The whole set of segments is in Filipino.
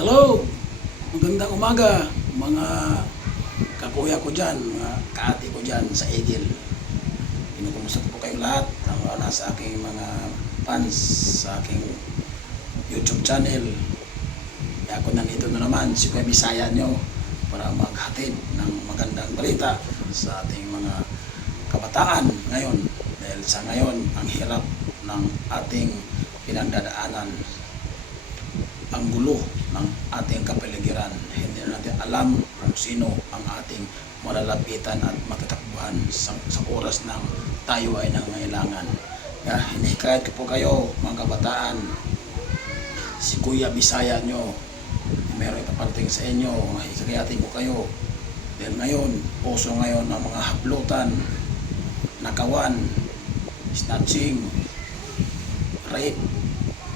Hello! Magandang umaga mga kakuya ko dyan, mga kaati ko dyan sa Eagle. Kinukumusta po kayo lahat ang nasa aking mga fans sa aking YouTube channel. Kaya ako nandito na naman, si Kuya Bisaya nyo para maghatid ng magandang balita sa ating mga kabataan ngayon. Dahil sa ngayon, ang hirap ng ating pinagdadaanan, ang gulo ng ating kapaligiran. Hindi natin alam kung sino ang ating malalapitan at matatakbuhan sa oras ng tayo ay nangangailangan. Kaya hinikayat ko po kayo mga kabataan, si Kuya Bisaya nyo, meron ipaparating sa inyo, hikayatin ko kayo. Dahil ngayon, puso ngayon ng mga haplutan, nakawan, snatching, rape,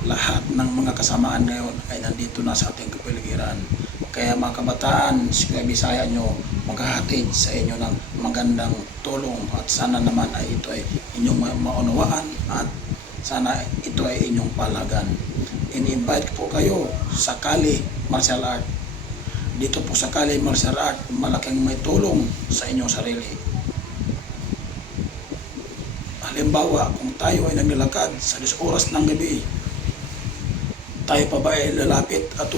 lahat ng mga kasamaan ngayon ay nandito na sa ating kapaligiran. Kaya mga kabataan, si Kuya Bisaya nyo maghahatid sa inyo ng magandang tulong at sana naman ay ito ay inyong maunawaan at sana ito ay inyong palagan. In-invite po kayo sa Kali Martial Art. Dito po sa Kali Martial Art, malaking may tulong sa inyong sarili. Halimbawa, kung tayo ay naglalakad sa 10 oras ng gabi, tayo pa ba ay lalapit at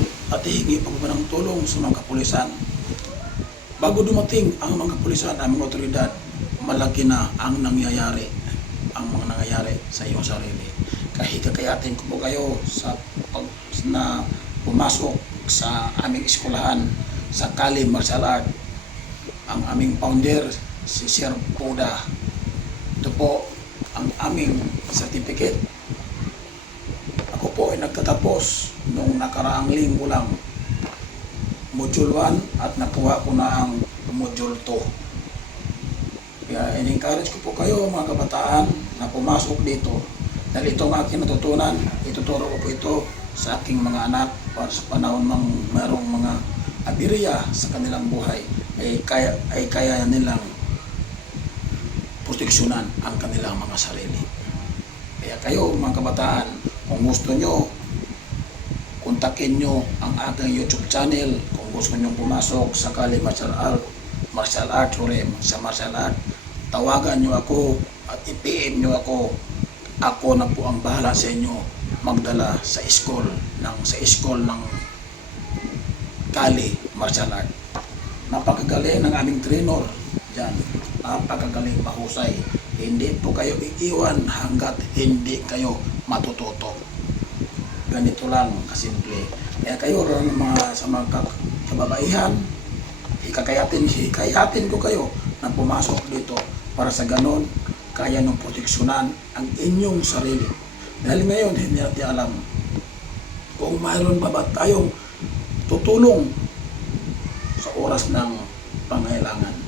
hihingi pa ba ng tulong sa mga kapulisan? Bago dumating ang mga kapulisan, ang mga otoridad, malaki na ang nangyayari, ang mga nangyayari sa iyong sarili. Kahikayatin ko po kayo na pumasok sa aming eskwelahan sa Kali Martial Art. Ang aming founder, si Sir Poda. Ito po ang aming certificate. Ako po ay nagtatapos noong nakaraang linggo lang, Module 1, at nakuha ko na ang Module 2. Kaya in-encourage ko po kayo mga kabataan na pumasok dito. Dahil itong aking natutunan, ituturo ko po ito sa aking mga anak para sa panahon ng mayroong mga abirya sa kanilang buhay ay kaya nilang proteksyonan ang kanilang mga sarili. Kaya kayo mga kabataan, kung gusto nyo, kontakin nyo ang aking YouTube channel. Kung gusto nyo pumasok sa Kali Martial Art, sa Martial Art, tawagan nyo ako at i-PM nyo ako. Ako na po ang bahala sa inyo magdala sa school ng Kali Martial Art. Napakagaling ng aming trainer dyan. Napakagaling, mahusay. Hindi po kayo iiwan hanggat hindi kayo matututo. Ganito lang kasimple. Kaya kayo sa mga kababaihan, hikayatin ko kayo na pumasok dito para sa ganon kaya nung proteksyonan ang inyong sarili. Dahil ngayon hindi natin alam kung mayroon pa ba tayong tutulong sa oras ng pangailangan.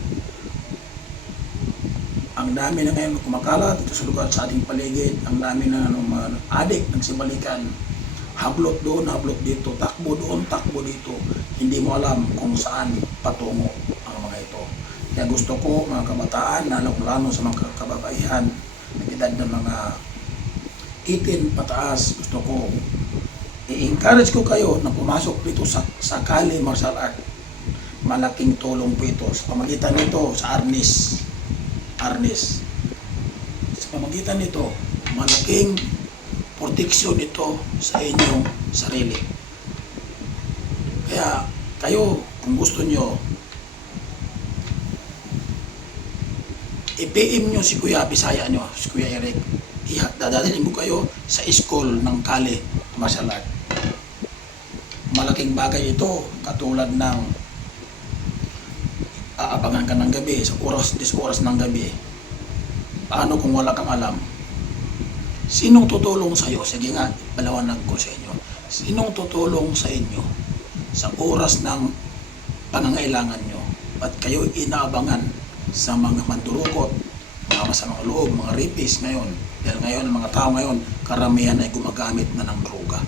Ang dami na ngayon kumakalat dito sa lugar sa ating paligid. Ang dami na mga adik nagsibalikan. Hablot doon, hablot dito. Takbo doon, takbo dito. Hindi mo alam kung saan patungo ang mga ito. Kaya gusto ko mga kabataan, lalo sa mga kababaihan, nag-edad ng mga 18 pataas, gusto ko i-encourage ko kayo na pumasok dito sa Kali Martial Art. Malaking tulong po ito sa pamagitan nito sa arnis. Sa pamagitan nito, malaking proteksyon ito sa inyong sarili. Kaya kayo, kung gusto nyo, i-PM nyo si Kuya Bisaya nyo, si Kuya Eric. Dadalhin mo kayo sa school ng Kali Martial Art. Malaking bagay ito, katulad ng aabangan ka ng gabi, sa 10 oras ng gabi. Paano kung wala kang alam? Sinong tutulong sa iyo? Sige nga, palawanag ko sa inyo. Sinong tutulong sa inyo sa oras ng pangangailangan nyo? At kayo inaabangan sa mga mandurukot, mga masamang loob, mga rapist ngayon. Dahil ngayon, ang mga tao ngayon, karamihan ay gumagamit na ng droga.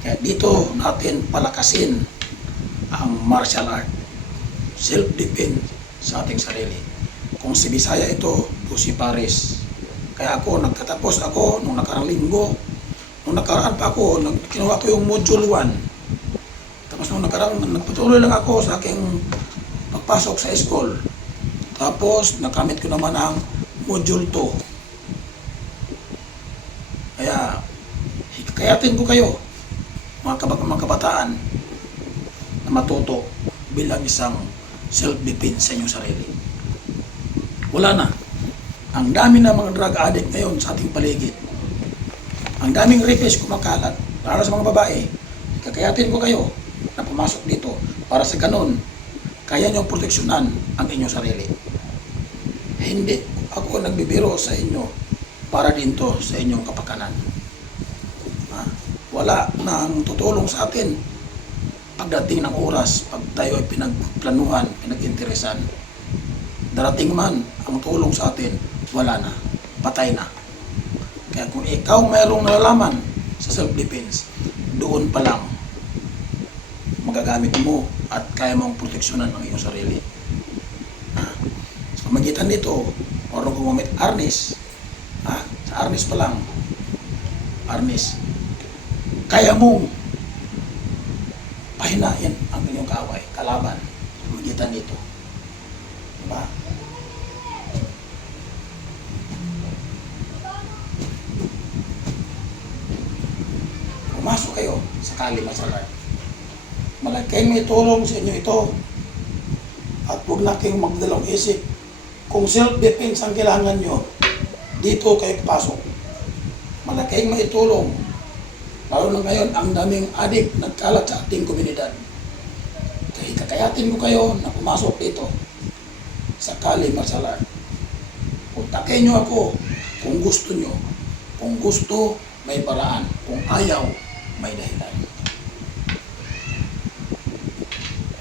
Kaya dito natin palakasin ang martial art, self-defense sa ating sarili. Kung si Bisaya ito, si Paris. Kaya ako, nagtatapos ako nung nakarang linggo. Nung nakaraan pa ako, kinuha ko yung Module 1. Tapos nung nagpatuloy lang ako sa aking pagpasok sa school. Tapos nakamit ko naman ang Module 2. Kaya hikayatin ko kayo, mga kabataan, na matuto bilang isang self-defense sa inyong sarili. Wala na. Ang dami na mga drug addict ngayon sa ating paligid. Ang daming rapist kumakalat. Para sa mga babae, kakayatin ko kayo na pumasok dito para sa ganun, kaya nyo proteksyonan ang inyong sarili. Hindi ako nagbibiro sa inyo para din to sa inyong kapakanan. Wala nang tutulong sa atin pagdating ng oras, pag tayo ay pinagplanuhan, pinag-interesan. Darating man ang tulong sa atin, wala na, patay na. Kaya kung ikaw mayroong nalalaman sa self-defense, doon pa lang magagamit mo at kaya mong proteksyonan ang iyong sarili. Sa pamagitan nito, marunong gumamit arnis. Sa arnis pa lang, arnis, kaya mong pahinain ang inyong kaaway, kalaban, sa pamagitan nito. Diba? Pumasok kayo sa kalimasalan. Malaking may tulong sa inyo ito. At huwag na kayong magdalawang isip. Kung self-defense ang kailangan nyo, dito kayo papasok. Malaking may tulong. Lalo na ngayon, ang daming adik nagkalat sa ating komunidad. Kaya kakayatin ko kayo na pumasok dito sa Kali Martial Art. Kontakin nyo ako kung gusto nyo. Kung gusto, may paraan. Kung ayaw, may dahilan.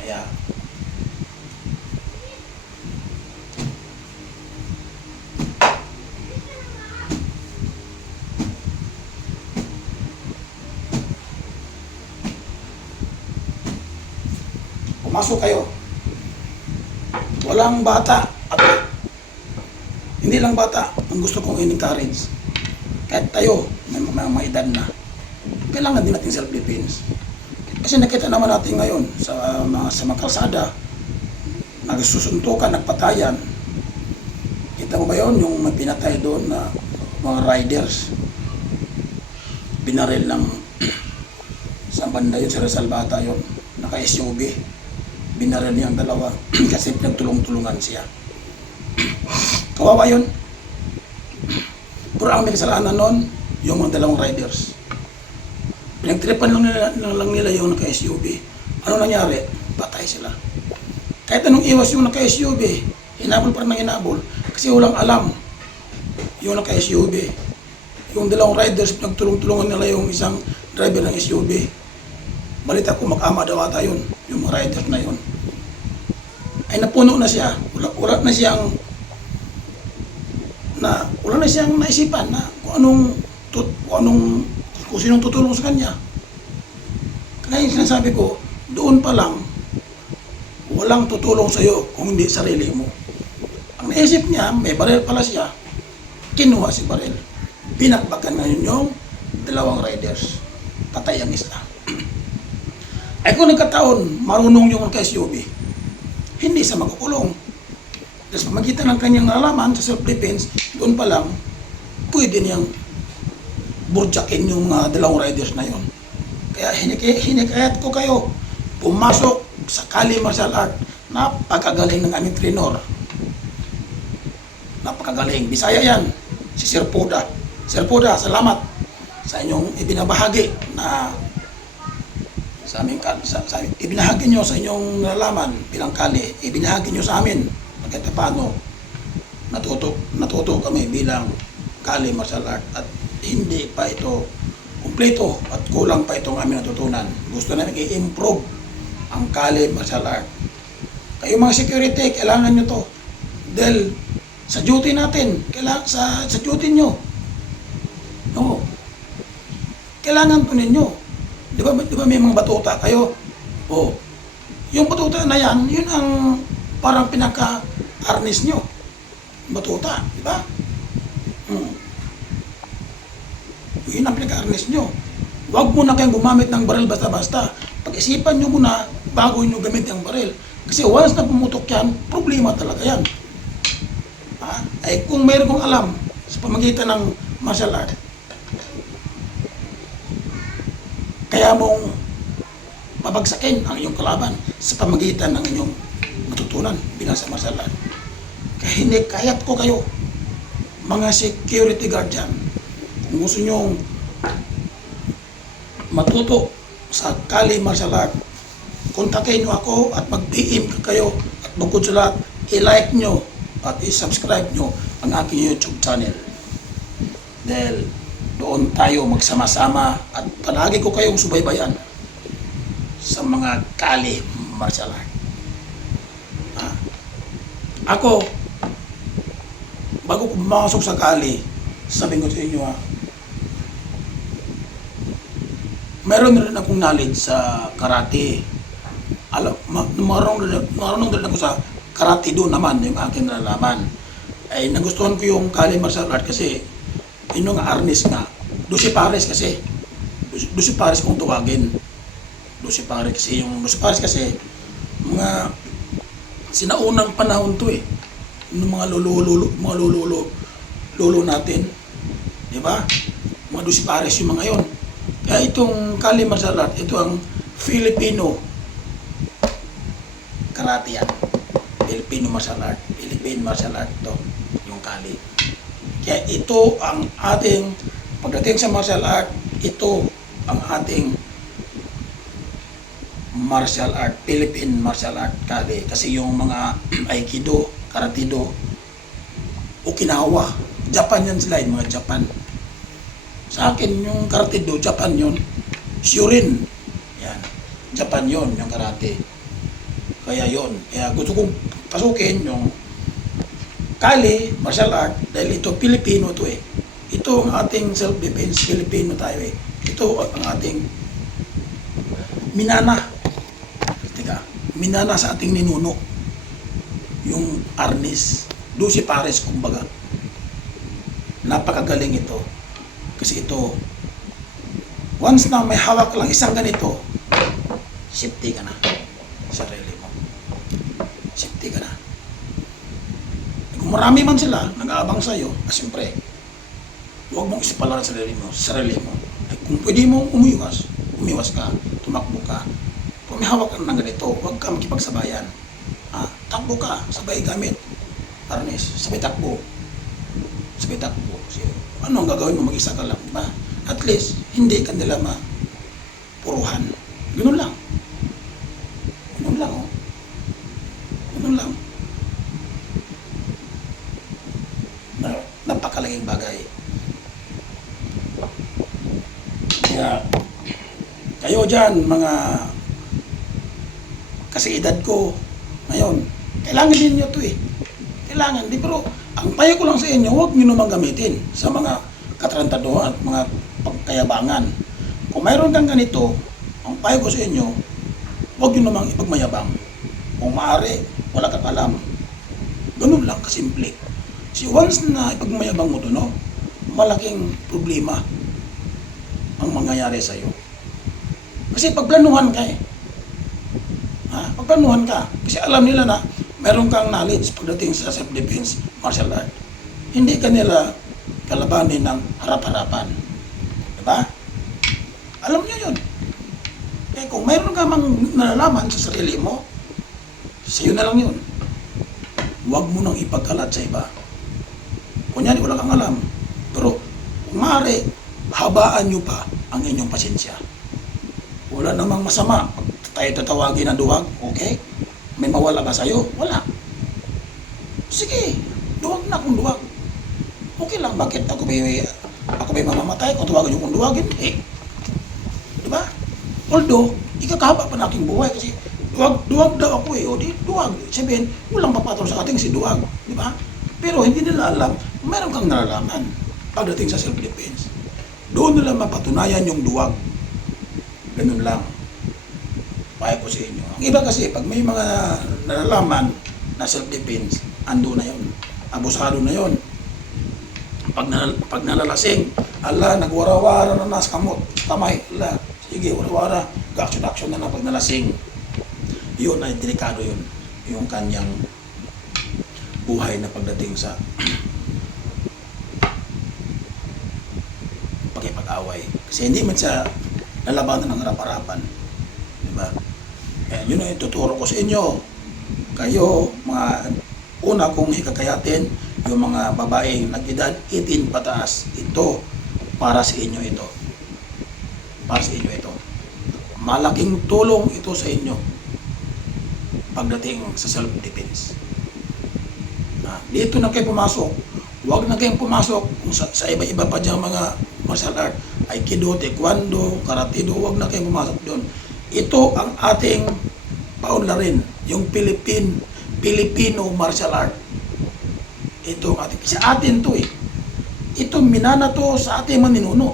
Kaya, pumasok kayo. Walang bata at hindi lang bata ang gusto kong in-encourage. Kahit tayo, may edad na, kailangan din natin self-defense. Kasi nakita naman natin ngayon sa mga kalsada, nagsusuntukan, nagpatayan. Kita mo ba yun? Yung may pinatay doon na mga riders. Binaril ng sa banda yun, sa Rizal Bata yun, naka-SUV. Binaril niyang dalawa kasi pinagtulong-tulungan siya. Kawawa yun. Pero ang may kasalanan nun, yung mga dalawang riders. Pinagtripan lang nila yung naka-SUV. Ano nangyari? Patay sila. Kahit anong iwas yung naka-SUV, hinabol pa rin ng hinabol. Kasi walang alam yung naka-SUV. Yung dalawang riders, pinagtulong-tulungan nila yung isang driver ng SUV. Balita ko, mag-ama daw ata yun, yung mga riders na yun. Ay napuno na siya. Wala na siyang naisipan na kung sinong tutulong sa kanya. Kaya yung sinasabi ko, doon pa lang, walang tutulong sa iyo kung hindi sarili mo. Ang naisip niya, may baril pala siya, kinuha si baril. Pinakbakan na yun yung dalawang riders. Patay ang isa. Ay kung nagkataon, marunong yung ka-SUV, hindi sa magkukulong. Tapos pamagitan ng kanyang nalaman sa self-defense, doon pa lang, pwede niyang burjakin yung dalawang riders na yun. Kaya hinikayat ko kayo, pumasok sa Kali Martial Art. Napakagaling ng aming trainer. Napakagaling. Bisaya yan, si Sir Poda. Sir Poda, salamat sa inyong ibinabahagi na ibinahagi nyo sa inyong nalaman bilang Kali. Ibinahagi nyo sa amin kahit paano natuto kami bilang Kali Martial Art at hindi pa ito kumpleto at kulang pa itong aming natutunan. Gusto namin i-improve ang Kali Martial Art. Kayo mga security, kailangan nyo to. Dahil sa duty natin, sa duty nyo. No. Kailangan po ninyo. Di ba may mga batuta kayo? O, yung batuta na yan, yun ang parang pinaka-harness nyo. Batuta, di ba? Yun ang pinaka-harness nyo. Huwag mo na kayong gumamit ng baril basta-basta. Pag pag-isipan nyo muna bago nyo gamitin ang baril. Kasi once na pumutok yan, problema talaga yan. Ay kung mayroon kong alam sa pamagitan ng martial art, kaya mong babagsakin ang iyong kalaban sa pamagitan ng inyong matutunan bilang sa martial art. Kaya hindi, kahit ko kayo, mga security guard dyan, kung gusto nyong matuto sa Kali Martial Art, kontakin nyo ako at mag-PM kayo at bukod sa lahat, i-like nyo at i-subscribe nyo ang aking YouTube channel. Dahil doon tayo magsama-sama at palagi ko kayong subaybayan sa mga Kali Martial Art. Ako, bago ko pumasok sa Kali, sabihin ko sa inyo meron rin akong knowledge sa karate. Marunong din ako sa karate doon naman, yung aking nalalaman. Ay nagustuhan ko yung Kali Martial Art kasi yun yung arnis nga. 12 pares kasi. 12 pares kung tuwagin. 12 pares kasi yung 12 pares kasi mga sinaunang panahon to ng mga lolo natin. Di ba? Mga 12 pares yung mga yon. Kaya itong Kali Martial Art, ito ang Filipino karate yan. Filipino martial art. Philippine martial art to, yung Kali. Kaya ito ang ating, pagdating sa martial art, ito ang ating martial art, Philippine martial art Kali. Kasi yung mga Aikido, Karate-do, Okinawa, Japan yan sila, yung mga Japan. Sa akin, yung Karate-do, Japan yun. Shurin, yan. Japan yun, yung karate. Kaya yun. Kaya gusto kong pasukin yung Kali martial art dahil ito Pilipino to Ito ang ating self-defense, Pilipino tayo Ito ang ating minana. Minana sa ating ninuno. Yung arnis. 12 pares kumbaga. Napakagaling ito. Kasi ito, once na may hawak lang isang ganito, safety ka na sa sarili mo. Safety ka na. Kung marami man sila, nag-aabang sa'yo, siyempre, huwag mong isipalaran sa sarili mo. Ay, kung pwede mo umiwas ka, tumakbo ka. Kung may hawak ka ng ganito, huwag ka makipagsabayan. Takbo ka, sabay gamit. Arnes, sabay takbo. Sabay takbo. So, ano ang gagawin mo? Mag-isa ka lang, diba? At least, hindi ka nila mapuruhan. Ganun lang. Ganun lang, Ganun lang. Napakalaking bagay. Kaya, kayo dyan, mga kasi edad ko ngayon, kailangan din nyo ito Kailangan din, pero ang payo ko lang sa inyo, huwag nyo naman gamitin sa mga katrantaduhan at mga pagkayabangan. Kung mayroon kang ganito, ang payo ko sa inyo, huwag nyo namang ipagmayabang. Kung maaari, wala kang alam. Ganun lang, kasimple. Kasi once na ipagmayabang mo ito, malaking problema ang mangyayari sa iyo. Kasi pagplanuhan ka Pagplanuhan ka. Kasi alam nila na meron kang knowledge pagdating sa self-defense, martial art. Hindi ka nila kalabanin ng harap-harapan. Diba? Alam niyo yun. Kaya kung mayroon ka mang nalalaman sa sarili mo, sa'yo na lang yun. Huwag mo nang ipagkalat sa iba. Kunyari, wala kang alam. Pero kung maaari, habaan nyo pa ang inyong pasensya. Wala namang masama. Tayo tatawagin ng duwag, okay? May mawala ba sa'yo? Wala. Sige, duwag na kung duwag. Okay lang, bakit? Ako may mamamatay kung tawagan yung kung duwag? Hindi. Diba? Although, ikakahaba pa na aking buhay kasi duwag daw ako O di, duwag. Sabihin, walang papatol sa ating si duwag. Diba? Pero hindi nila alam, meron kang nalalaman pagdating sa self-defense. Doon nila mapatunayan yung duwag. Ganun lang. Pahay ko sa inyo. Ang iba kasi, pag may mga nalalaman na self-defense, ando na yun. Abusado na yun. Pag nalalasing, ala, nagwara-wara na nas kamot. Kamay, ala, sige, wara-wara. action na pag nalasing, yun ay delikado yun. Yung kanyang buhay na pagdating sa pakipag-away. Kasi hindi man siya lalabanan ng harap-harapan. Diba? Kaya yun ay tuturo ko sa inyo. Kayo, mga una kong hikakayatin, yung mga babaeng nag-edad 18 pataas, ito, para sa inyo ito. Para sa inyo ito. Malaking tulong ito sa inyo pagdating sa self-defense. Dito na kayo pumasok. Huwag na kayong pumasok kung sa iba-iba pa dyan mga martial art, aikido, taekwondo, karatido, huwag na kayong pumasok doon. Ito ang ating paunlarin, yung Filipino martial art. Ito ang ating, sa atin to eh. Ito minana to sa ating maninuno.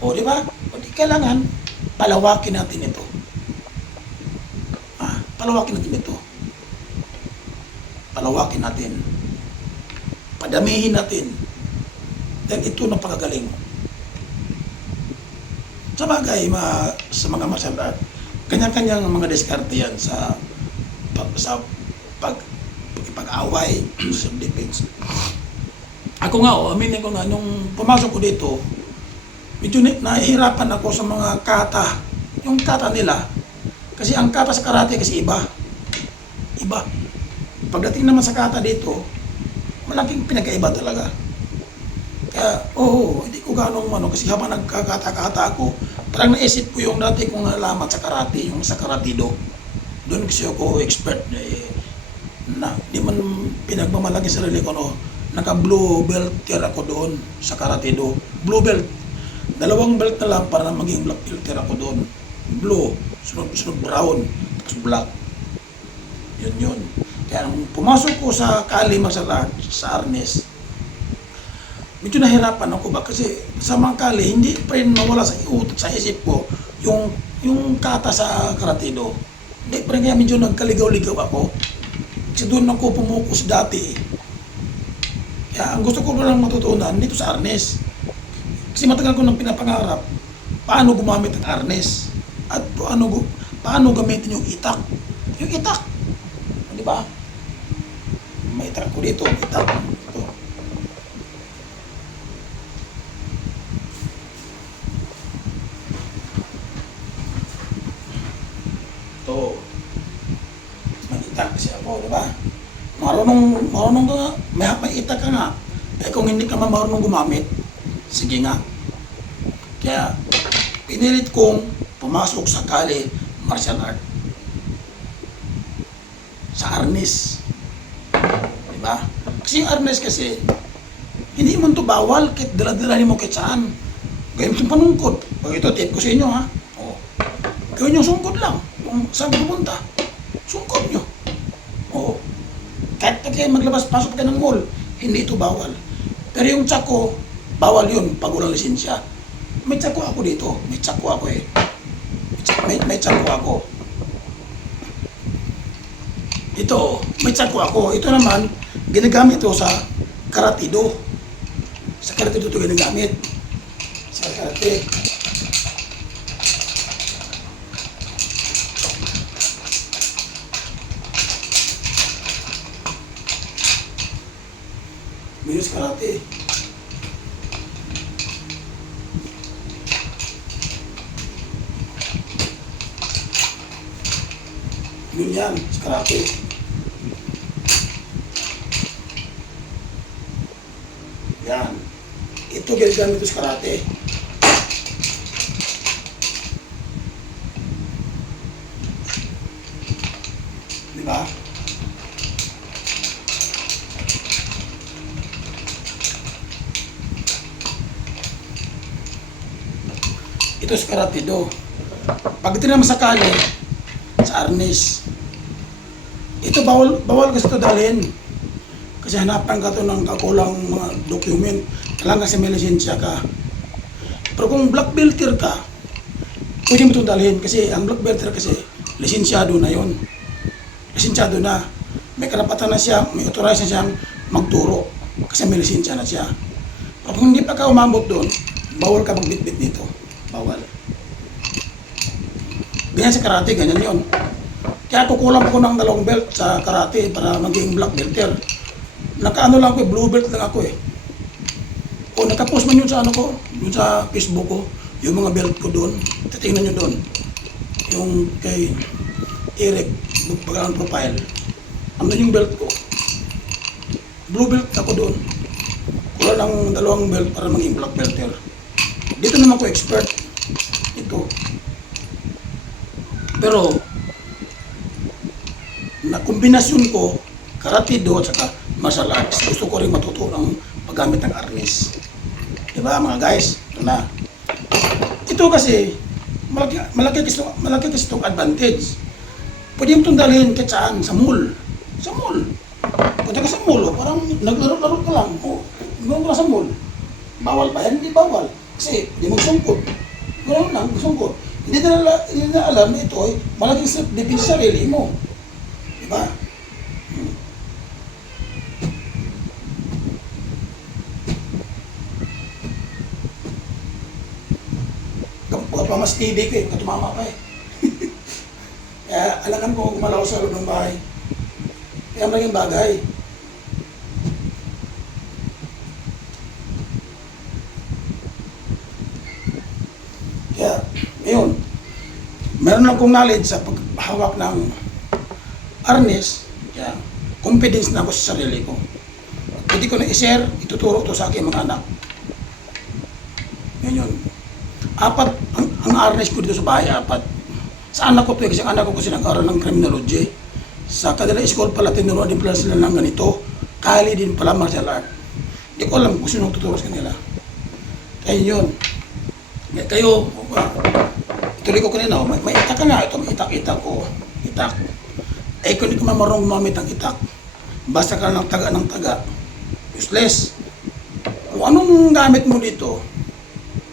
O di ba? O di kailangan palawakin natin ito. Palawakin natin ito. Palawakin natin. Padamihin natin. Dahil ito na pagagaling. Sa bagay, sa mga martial art, kanya-kanyang mga diskarte yan sa pag-away, sa defense. Ako nga, aminin ko nga, nung pumasok ko dito, medyo nahihirapan ako sa mga kata. Yung kata nila, kasi ang kata sa karate kasi iba. Iba. Pagdating naman sa kata dito, malaking pinagkaiba talaga. Kaya, hindi ko ganong kasi habang nagkakata-kata ako, parang naisip ko yung dati kong nalaman sa karate, yung sa karatido. Doon kasi ako expert na di man pinagmamalaki sa sarili ko, no? Naka-blue belt tier ako doon sa karatido. Blue belt. 2 belt na lang para maging black belt tier ako doon. Blue, sunod brown, tapos black. Yun. Kaya nung pumasok ko sa Kali Martial Art, sa Arnes, medyo nahirapan ako ba kasi sa mga Kali, hindi pa rin nawala sa isip ko yung kata sa karatido. Hindi pa rin kaya medyo nagkaligaw-ligaw ako. Kasi doon ako pumukus dati. Kaya ang gusto ko lang matutunan dito sa Arnes. Kasi matagal ko nang pinapangarap paano gumamit ang Arnes at paano gamitin yung itak. Yung itak. Di ba? May itak ko dito. Itak. Ito. Ito. May itak kasi ako, di ba? Marunong ka nga. May itak ka nga. Eh kung hindi ka marunong gumamit, sige nga. Kaya, pinilit kong pumasok sa Kali Martial Art. Sa Arnes. Diba? Kasi yung Arnes kasi, hindi mo ito bawal, kahit dala-dala mo kahit saan. Gawin mo itong panungkod. Pag ito, tip ko sa inyo ha. Gawin nyo sungkod lang. Kung saan pupunta, sungkod nyo. Kahit kayo maglabas-pasok ka ng mall, hindi ito bawal. Pero yung tsako, bawal yun pag walang lisensya. May tsako ako dito. May tsako ako eh. May tsako ako. Ito, may tsako ako. Ito naman, ginagamit ito sa karatido. Sa karatido ito ginagamit. Sa karate. Minus karate. Yun yan, sa karate. Yan. Ito ginagamit ito sa karate. Diba? Ito sa karatido. Pag ito naman sa Kali, sa Arnes, ito bawal kasi ito dalhin. Kasi hanapan ka ito ng kakulang mga document. Kailangan kasi may lisensya ka. Pero kung black belter ka, pwede mo itong dalhin. Kasi ang black belter kasi, lisensyado na yon. Lisensyado na. May karapatan na siya, may authorized na siyang magturo. Kasi may lisensya na siya. Pero kung hindi pa ka umabot doon, bawal ka magbitbit dito. Bawal. Ganyan sa karate, ganyan yon. Kaya kukulang ko ng 2 belt sa karate para maging black belter. Nakaano lang ako, blue belt lang ako eh. O nakapost man yun sa ano ko, yun sa Facebook ko, yung mga belt ko doon. Titingnan nyo doon. Yung kay Eric, pagkakaan profile. Ano yung belt ko? Blue belt ako doon. Kulang ng 2 belt para maging black belter. Dito naman ko expert. Ito. Pero, na kombinasyon ko, karate do at saka martial arts. Gusto ko rin matuto ng paggamit ng arnis. Diba mga guys? Ito na. Ito kasi, malaki kasi itong advantage. Pwede mo itong dalhin kahit saan, sa mall. Sa mall. Punta ka sa mall, parang naglaro-laro ka lang. Gano'n ka sa mall. Bawal ba yan? Hindi bawal. Kasi hindi magsungkot. Gano'n lang, magsungkot. Hindi na alam na ito ay malaking self-defense sa sarili mo. Diba? Kapag pa mas TV ko eh, katumama pa eh. Kaya alangan ko gumalaw sa loob ng bahay. Kaya malaking bagay. Kaya, ngayon, meron lang kong knowledge sa paghawak ng arnis, kaya confidence na ako sa sarili ko. Pwede ko na i-share, ituturo to sa aking mga anak. Ngayon, 4 ang arnis ko dito sa bahay, 4. Sa anak ko to, kasi ang anak ko kasi nag-aaral ng criminology. Sa kanila school pala, tinuruan din pala sila ng ganito. Kali din pala martial art. Hindi ko alam kung sino tuturo sa kanila. Kaya yun. Kayo, ituloy ko kanina, may itak ka nga. Ito, may itak ko. Itak. Eh, kung hindi ko marunong gumamit ng itak, basta ka ng taga. Useless. Kung anong gamit mo dito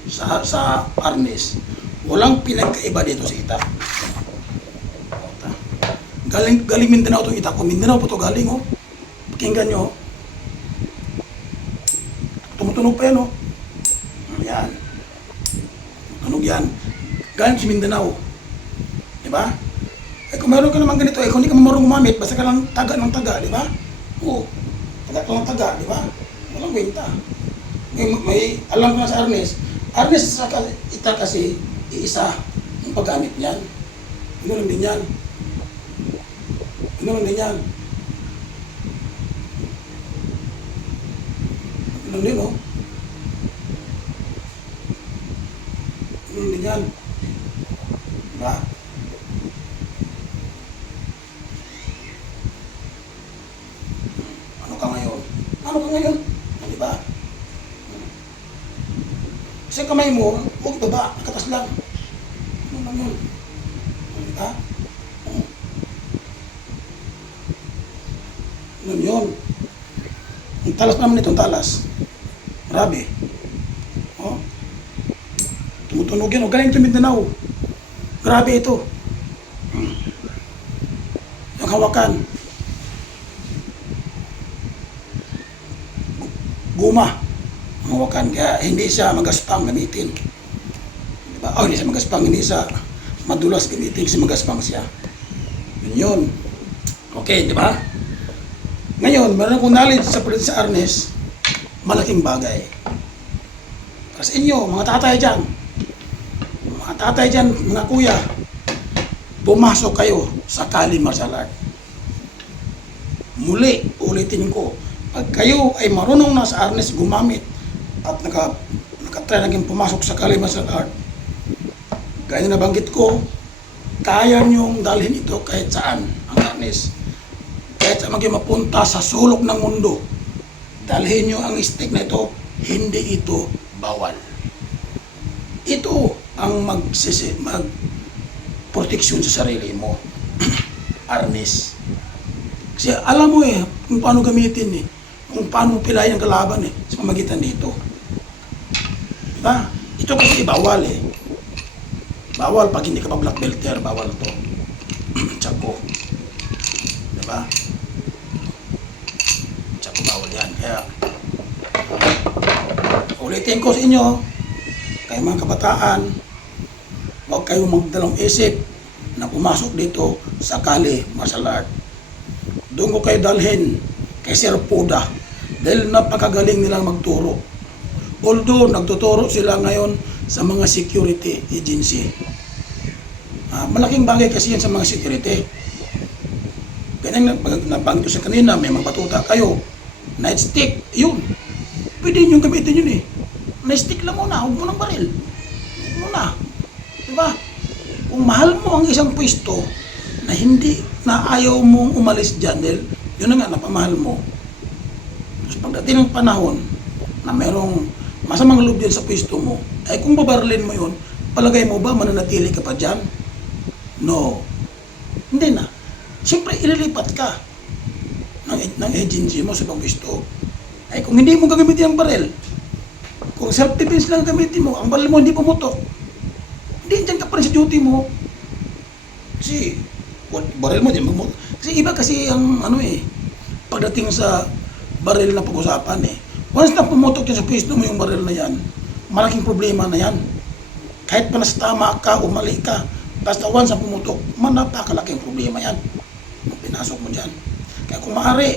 sa arnis, walang pinagkaiba dito sa itak. Galing Mindanao itong itak ko. Mindanao po ito galing, oh. Pakinggan nyo. Tumutunog pa yan, oh. Yan. Tunog yan. Galing sa Mindanao. Diba? Eh kung meron ka naman ganito, eh kung hindi ka marunong gumamit, basta ka lang taga ng taga, di ba? Oo. Taga ng taga, di ba? Walang kwenta. May alam ko na sa arnis. Arnis sa itak kasi, iisa yung paggamit niyan. Ganoon din yan. Ganoon din yan. Ganoon din, oh. Ganoon din yan. Diba? Ano ka ngayon? Diba? Kasi kamay mo, huwag baba, nakatas lang. Ano lang yun? Diba? Yun yun. Ang talas naman itong talas. Grabe. Oh. Tumutunog yan. O, galing sa Mindanao. Grabe ito. Yung hawakan. Guma. Ang hawakan. Kaya hindi siya magaspang gamitin. Diba? Oh, hindi siya magaspang. Hindi siya madulas gamitin kasi magaspang siya. Yun yun. Okay, di ba? Ngayon, meron akong knowledge sa arnis, malaking bagay. Kasi inyo, mga tatay dyan, mga kuya, pumasok kayo sa Kali Martial Art. Muli, ulitin ko, pag kayo ay marunong na sa arnis gumamit at nakatry naging pumasok sa Kali Martial Art, gaya na banggit ko, kaya nyong dalhin ito kahit saan ang arnis. Kahit sa maging mapunta sa sulok ng mundo, dalhin nyo ang stick na ito, hindi ito bawal. Ito ang mag-proteksyon sa sarili mo. Arnis. Kasi alam mo eh, kung paano gamitin eh, kung paano pilayan ang kalaban eh, sa pamagitan dito. Diba? Ito kasi bawal eh. Bawal pag hindi ka pa black belter, bawal to. Tsako. Diba? Tsako bawal yan. Kaya, ulitin ko sa inyo, kayo mga kabataan, huwag kayong magdalawang isip na pumasok dito sa Kali Martial Art. Doon ko kayo dalhin kay Sir Puda dahil napakagaling nilang magturo. Although nagtuturo sila ngayon sa mga security agency. Malaking bagay kasi yan sa mga security. Ganyan nabanggit ko sa kanina, may mga batuta kayo, nightstick, yun. Pwede nyo gamitin yun eh. Nightstick lang muna, huwag mo ng baril. Huwag muna. Diba? Kung mahal mo ang isang pwesto na hindi na ayaw mong umalis dyan dahil yun na nga, napamahal mo. Tapos pagdating ng panahon na merong masamang loob dyan sa pwesto mo, ay kung babarilin mo yun, palagay mo ba mananatili ka pa dyan? No. Hindi na. Siyempre, ililipat ka ng agency mo sa ibang pwesto. Ay kung hindi mo gagamitin ang baril, kung self-defense lang gamitin mo, ang baril mo hindi pumutok, hindi dyan ka pa rin sa duty mo. Kasi, baril mo, kasi iba kasi ang pagdating sa baril na pag-usapan eh. Once na pumutok yan sa pwesto mo yung baril na yan, malaking problema na yan. Kahit pa nasa tama ka o mali ka, basta once na pumutok, napakalaking problema yan. Kung pinasok mo dyan. Kaya kung maaari,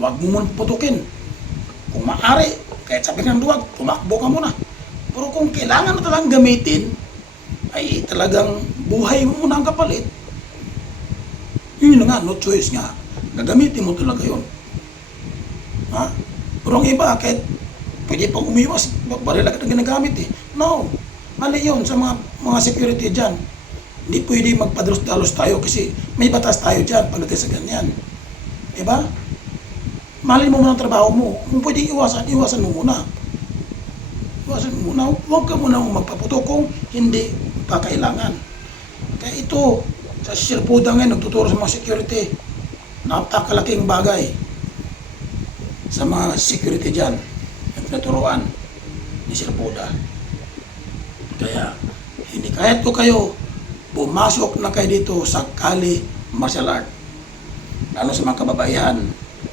huwag mo muna putukin. Kung maaari, kahit sabi ng duwag, tumakbo ka muna. Pero kung kailangan na talagang gamitin, ay talagang buhay mo muna ang kapalit. Yun na nga, no choice nga. Gagamitin mo talaga yun. Ha? Pero ang iba, kahit pwede pang umiwas, baril agad ang ginagamit eh. No, mali yun sa mga security dyan. Hindi pwede magpadalos-dalos tayo kasi may batas tayo dyan pagdating sa ganyan. Diba? Mahalin mo muna ang trabaho mo. Kung pwede iwasan mo muna. Iwasan mo muna. Huwag ka muna magpaputo kung hindi pa kailangan. Kaya ito, sa Sir Puda ngayon, nagtuturo sa mga security. Napakalaking bagay sa mga security dyan na pinaturuan ni Sir Puda. Kaya, hindi kahit ko kayo, pumasok na kayo dito sa Kali Martial Art. Lalo sa mga kababaihan,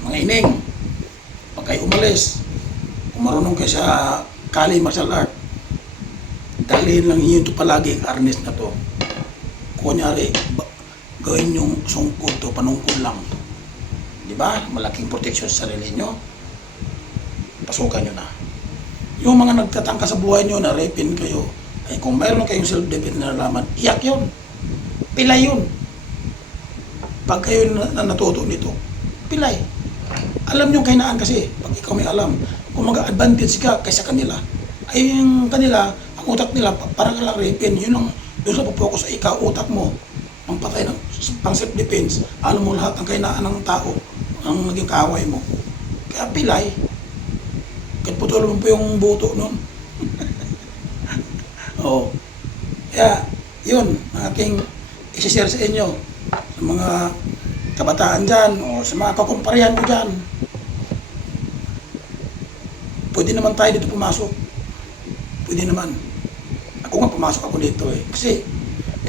mga ining, pag kayo umalis, kung marunong kayo sa Kali Martial Art, dalhin lang niyo ito palagi, harness na to. Kunyari, gawin yung sungkod to, panungkod lang. Diba? Malaking protection sa sarili nyo. Pasukan nyo na. Yung mga nagtatangka sa buhay nyo na rapin kayo, ay kung mayroon kayong self-defense na nalaman, iyak yun. Pilay yun. Pag kayo natuto nito, pilay. Alam nyo kainaan kasi, pag ikaw may alam, kung mag-advantage ka kaysa kanila, ay yung kanila, ang utak nila, parang lang rapin, yun ang doon sa popokus sa ikaw, utak mo, ang patay ng pang self-defense, alam mo lahat ng kainaan ng tao, ang naging kaaway mo. Kaya pilay, kahit putol mo po yung buto nun. Oo. Kaya, yun, aking isi-share sa inyo, sa mga kabataan dyan, o sa mga kakumparihan ko dyan. Pwede naman tayo dito pumasok. Pwede naman. Ako nga pumasok ako dito eh. Kasi,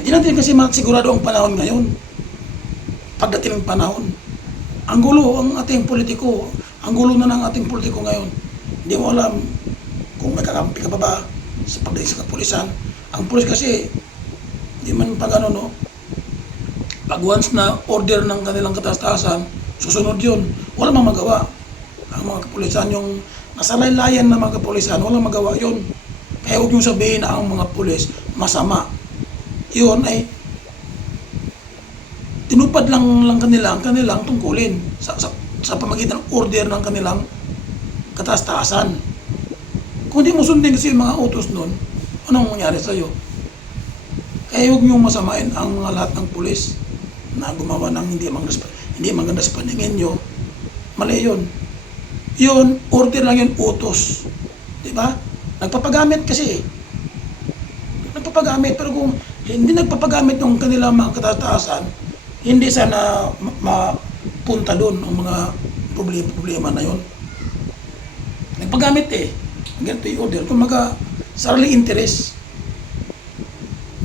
hindi natin kasi sigurado ang panahon ngayon. Pagdating ng panahon. Ang gulo ang ating politiko. Ang gulo na ng ating politiko ngayon. Hindi mo alam kung may kakampi ka pa ba sa pagdating sa kapulisan. Ang pulis kasi, hindi man pag ano, no? Pag once na order ng kanilang kataas-taasan, susunod yun. Wala mang magawa. Ang mga kapulisan, yung nasa laylayan ng mga kapulisan, walang magawa yun. Kaya huwag nyo sabihin na ang mga pulis masama. Yun ay tinupad lang kanila ang kanilang tungkulin sa pamagitan ng order ng kanilang kataas-taasan. Kung di mo sundin kasi yung mga utos nun, anong mangyari sa'yo? Kaya huwag nyo masamain ang mga lahat ng pulis na gumawa ng hindi maganda sa paningin nyo. Mali yun. Yun, order lang yun, utos. Diba? Nagpapagamit kasi. Nagpapagamit, pero kung hindi nagpapagamit ng kanilang mga kataas-taasan, hindi sana mapunta doon ang mga problema na yun. Nagpagamit eh. Ganito yung order. Kung sarili interest.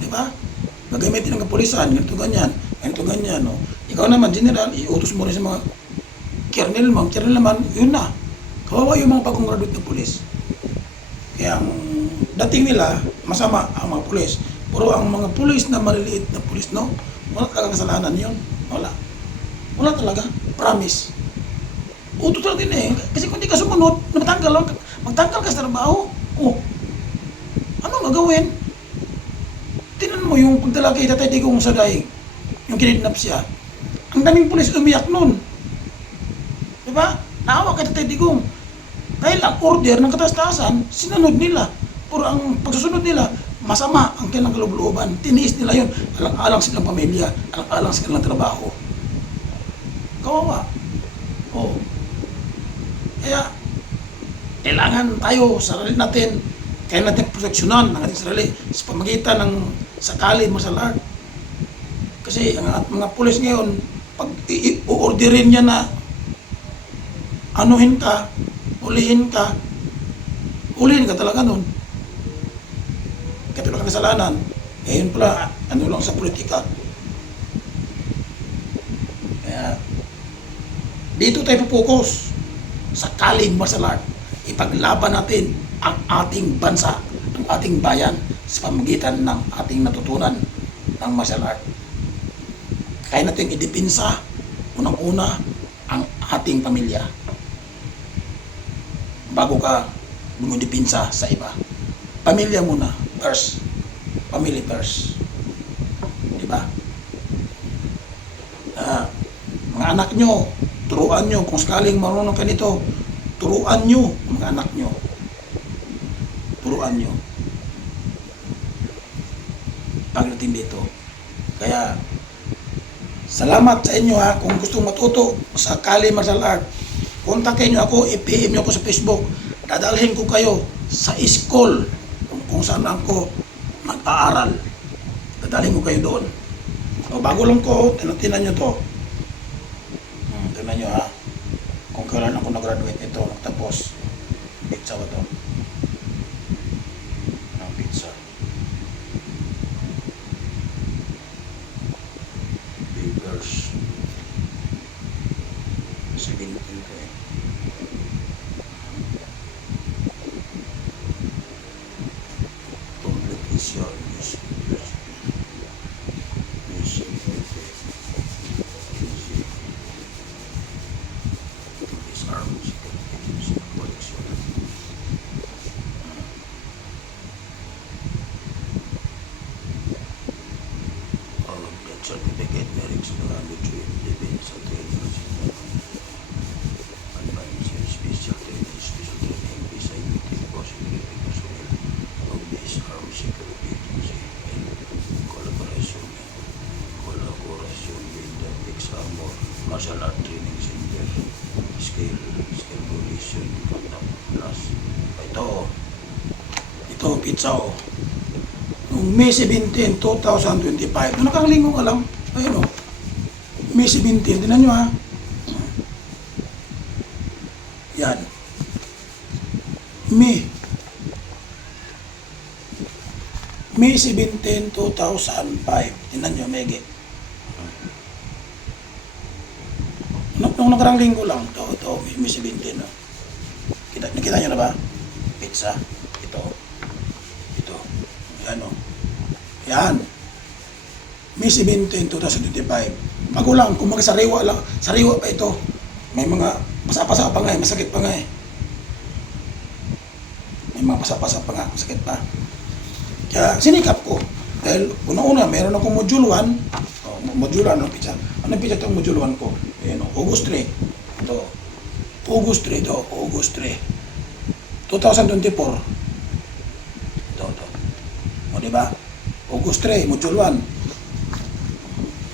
Diba? Gagamitin ng kapulisan, ganito ganyan. No? Ikaw naman, general, iutos mo rin sa mga kernel mo. Kernel naman, yun na. Kawawa yung mga bagong graduate ng pulis. Kaya ang dating nila, masama ang mga pulis. Pero ang mga pulis na maliliit na pulis, no? Wala talaga kasalanan yun. Wala. Wala talaga. Promise. Uto talaga din eh. Kasi kung di ka sumunod, magtanggal ka sa trabaho. Oh, ano gagawin? Tinan mo yung pagdala kay Tatay Digong sa daig. Yung kinidnap siya. Ang daming pulis umiyak nun. Diba? Naawa kay Tatay Digong. Dahil ang order ng kataas-taasan, sinunod nila. Pero ang pagsusunod nila, masama ang kanilang kaloob-looban. Tiniis nila yun. Alang-alang silang pamilya. Alang-alang silang trabaho. Kawawa. Oh. Kaya, kailangan tayo, sarili natin, kaya natin proteksyonan ang ating sarili sa pamagitan ng sakali martial art. Kasi ang mga pulis ngayon, pag i-orderin niya na anuhin ka, ulihin ka talaga nun. Kaya wala kang kasalanan. Ngayon pala, ano lang sa politika. Kaya, dito tayo pupokus sa Kali Martial Art. Ipaglaban natin ang ating bansa, ang ating bayan sa pamagitan ng ating natutunan ng martial art. Kaya natin idipinsa unang-una ang ating pamilya bago ka dumidipinsa sa iba. Pamilya muna, first. Family first. Diba? Mga anak nyo, turuan nyo, kung sakaling marunong ka nito, turuan nyo mga anak nyo. Turuan nyo. Pagdating dito. Kaya, salamat sa inyo ha. Kung gusto matuto sa Kali Martial Art, kontakin nyo ako, i-PM nyo ako sa Facebook. Dadalhin ko kayo sa school kung saan ako mag-aaral. Dadalhin ko kayo doon. So, bago lang ko, tinan nyo to. Tinan nyo ha. Kung kailan ako nag-graduate ito, nagtapos. Pizza ba to? Anong pizza? Bakers. 17 ko eh. Competition. Certificate merits na between defense at training advance special training visa immediate possibility personnel of base armed security agency and collaboration with the ex-armor martial art training center skill coalition conduct plus ito pizza oh. Noong May 17, 2025. Noong nakalinggo ka lang. Ayun o. May 17. Tinan nyo ha. Yan. May 17, 2005. Tinan nyo, Mege. Noong nakarang linggo lang. Ito, May 17. No? Nakita nyo na ba? Pizza. Ito. Yan o. Yan. May 17, 2025. Bago lang, kung sariwa lang, sariwa pa ito. May mga pasapasa pa nga eh, masakit pa nga eh. May mga pasapasa pa nga, masakit pa. Kaya sinikap ko. Dahil una-una, meron akong module 1. Module 1, pizza. Anong pizza itong module 1 ko? Ayan o, August 3. Ito. August 3 ito, August 3. 2024. O diba? August 3, module 1.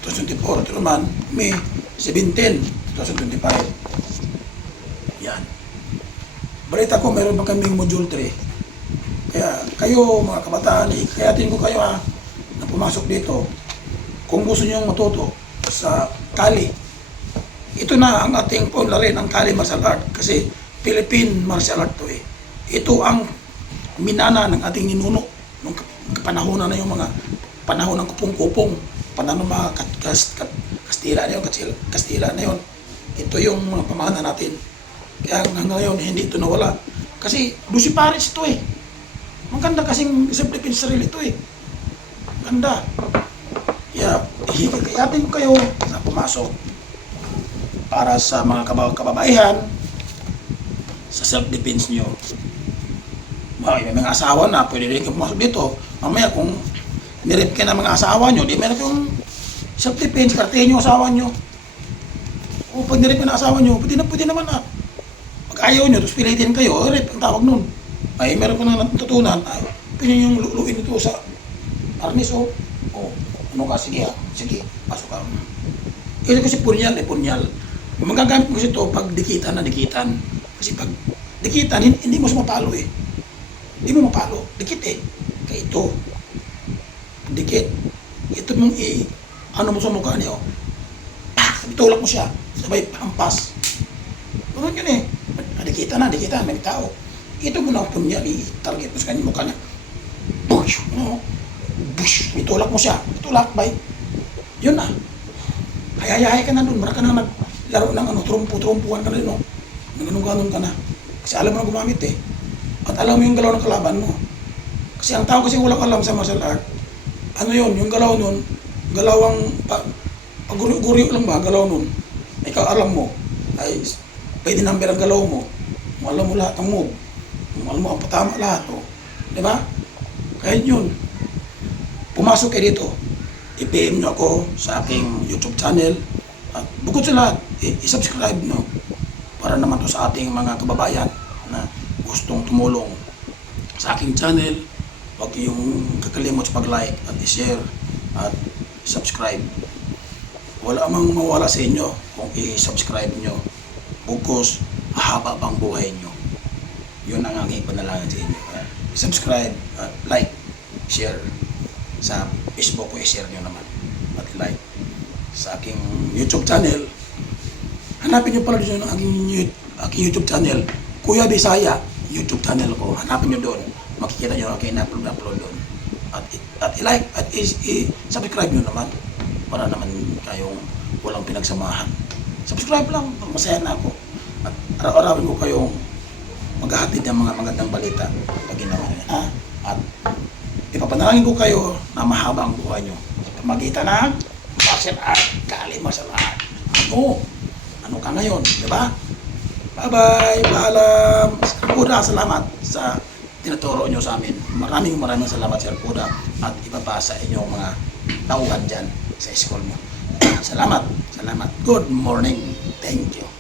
2024. Ito naman, May 17, 2025. Yan. Balita ko, meron pa kaming module 3. Kaya kayo, mga kabataan, ikayatin ko kayo ha, na pumasok dito. Kung gusto nyo matuto sa Kali, ito na ang ating rin, ang Kali Martial Art. Kasi Philippine Martial Art to eh. Ito ang minana ng ating ninuno. Nung kapanahonan na yung mga panahon ng kupong-kupong, panahon ng mga Kastila na yun, Kastila na yun. Ito yung mga pamana natin. Kaya hanggang ngayon, hindi ito nawala. Kasi, Lucy Paris ito eh. Maganda kasing self-defense sarili ito eh. Ganda. Yeah, hihikayatin ko kayo na pumasok para sa mga kababaihan sa self-defense nyo. May mga asawa na, pwede rin kayo pumasok dito. Mamaya kung nirip kayo ng mga asawa nyo, di meron yung self-defense, kartehin nyo asawa nyo. O pag nirip kayo ng asawa nyo, pwede naman na. Pag ayaw nyo, tapos pilitin kayo, rip ang tawag nun. Ay, meron ko na natutunan, ay, pwede yung luluin ito sa arnis o ano ka, sige ha, sige, pasok ka. Ito kasi punyal, punyal. Yung magagamit mo kasi ito pag dikitan na dikitan. Kasi pag dikitan, hindi mo mapalo eh. Hindi mo mapalo, dikit eh. Kaya ito, dikit. Ito mong ano mo sa mukha niya, itulak mo siya, sabay hampas. Ganun yun eh. Dikitan, may tao. Ito mo na punyal, i-target mo sa kanya mukha niya. Push, bush, itulak mo siya. Itulak, bay. Yun na. Hayayahay ka na dun. Mara ka na naglaro ng trumpo-trumpuan ka na dun. Ganun ka na. Kasi alam mo na gumamit eh. At alam mo yung galaw ng kalaban mo. Kasi ang tao kasi walang alam sa martial art. Ano yun, yung galaw nun, galawang, pag-guryo lang ba, galaw nun. Ikaw alam mo, ay, pwede number ang galaw mo. Alam mo lahat ng move. Alam mo ang patama lahat. Di ba? Kaya yun. Pumasok kayo dito. I-PM nyo ako sa aking YouTube channel. At bukod sa lahat, i-subscribe nyo. Para naman to sa ating mga kababayan na gustong tumulong sa aking channel. Huwag yung kakalimot sa pag-like at i-share at subscribe. Wala mang mawala sa inyo kung i-subscribe nyo. Bukos, haba pang buhay nyo. Yun ang aking panalangin sa inyo. I-subscribe at like, share. Sa Facebook ko i-share nyo naman. At like sa aking YouTube channel. Hanapin nyo pala dito ng aking YouTube channel. Kuya Bisaya, YouTube channel ko. Hanapin nyo doon. Makikita nyo aking upload doon. At i-like at i-subscribe nyo naman. Para naman kayong walang pinagsamahan. Subscribe lang. Masaya na ako. At araw-arawin ko kayong maghahatid ng mga magandang balita pag ginawa nyo. At ipapanalangin ko kayo na mahaba ang buhay nyo. Pamagitan ng martial art, martial art. Ano ka ngayon, di ba? Bye-bye, paalam. Sir Puda, salamat sa tinuturo nyo sa amin. Maraming salamat, Sir Puda. At ipapasa inyong mga tauhan dyan sa school mo. Salamat. Good morning. Thank you.